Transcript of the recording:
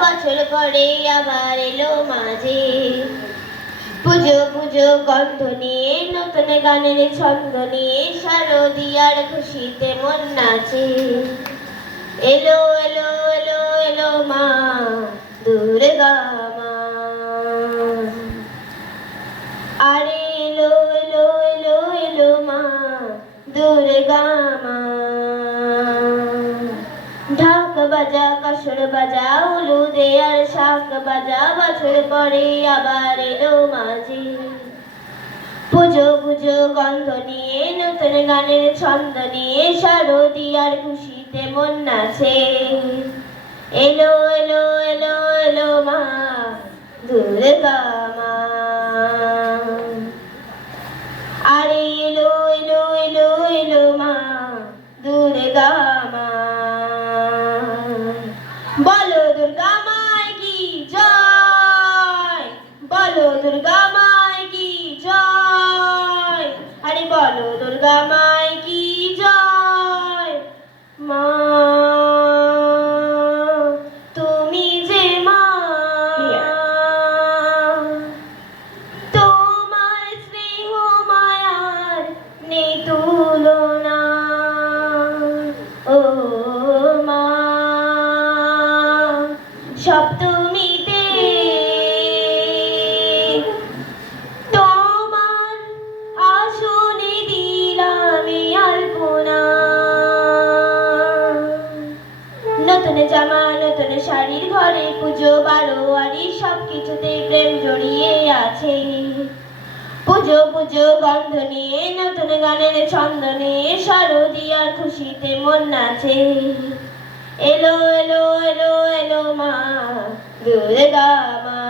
বছর পরে আবার এলো মাঝে পুজো পুজো গন্ধ নিয়ে নতুন গানের ছন্দ নিয়ে শারদিয়ার খুশিতে মন নাচে। এলো এলো এলো এলো মা দুর্গা মা, আরে এলো এলো এলো এলো মা দুর্গা মা। ঢাক বাজা কাসর বাজা উলু দে আর শাক বাজা বছর পরে আবার এলো মাঝে পুজো পুজো গন্ধ নিয়ে নতুন গানের ছন্দ নিয়ে শারদিয়ার খুশিতে মন নাচে। এলো এলো এলো এলো মা দুর্গা মা, আরে এলো এলো এলো এলো মা দুর্গা মা। বলো দুর্গা মায় কি জয়, বলো দুর্গা মায় কি জয়, আরে বলো দুর্গা মায় কি জয়। মা তুমি যে মা, তোমার স্নেহ মায়ার নেই তুলনা। ও মা সপ্তমীতে তোমার আসনে দিলাম আলপনা। নতুন জামা নতুন শাড়ির ঘরে পুজো বারোয়ারি সব কিছুতে প্রেম জড়িয়ে আছে। পুজো পুজো গন্ধ নিয়ে নতুন গানের ছন্দ নিয়ে শারদিয়ার খুশিতে মন নাচে। এলো এলো এলো এলো মা দুর্গা মা।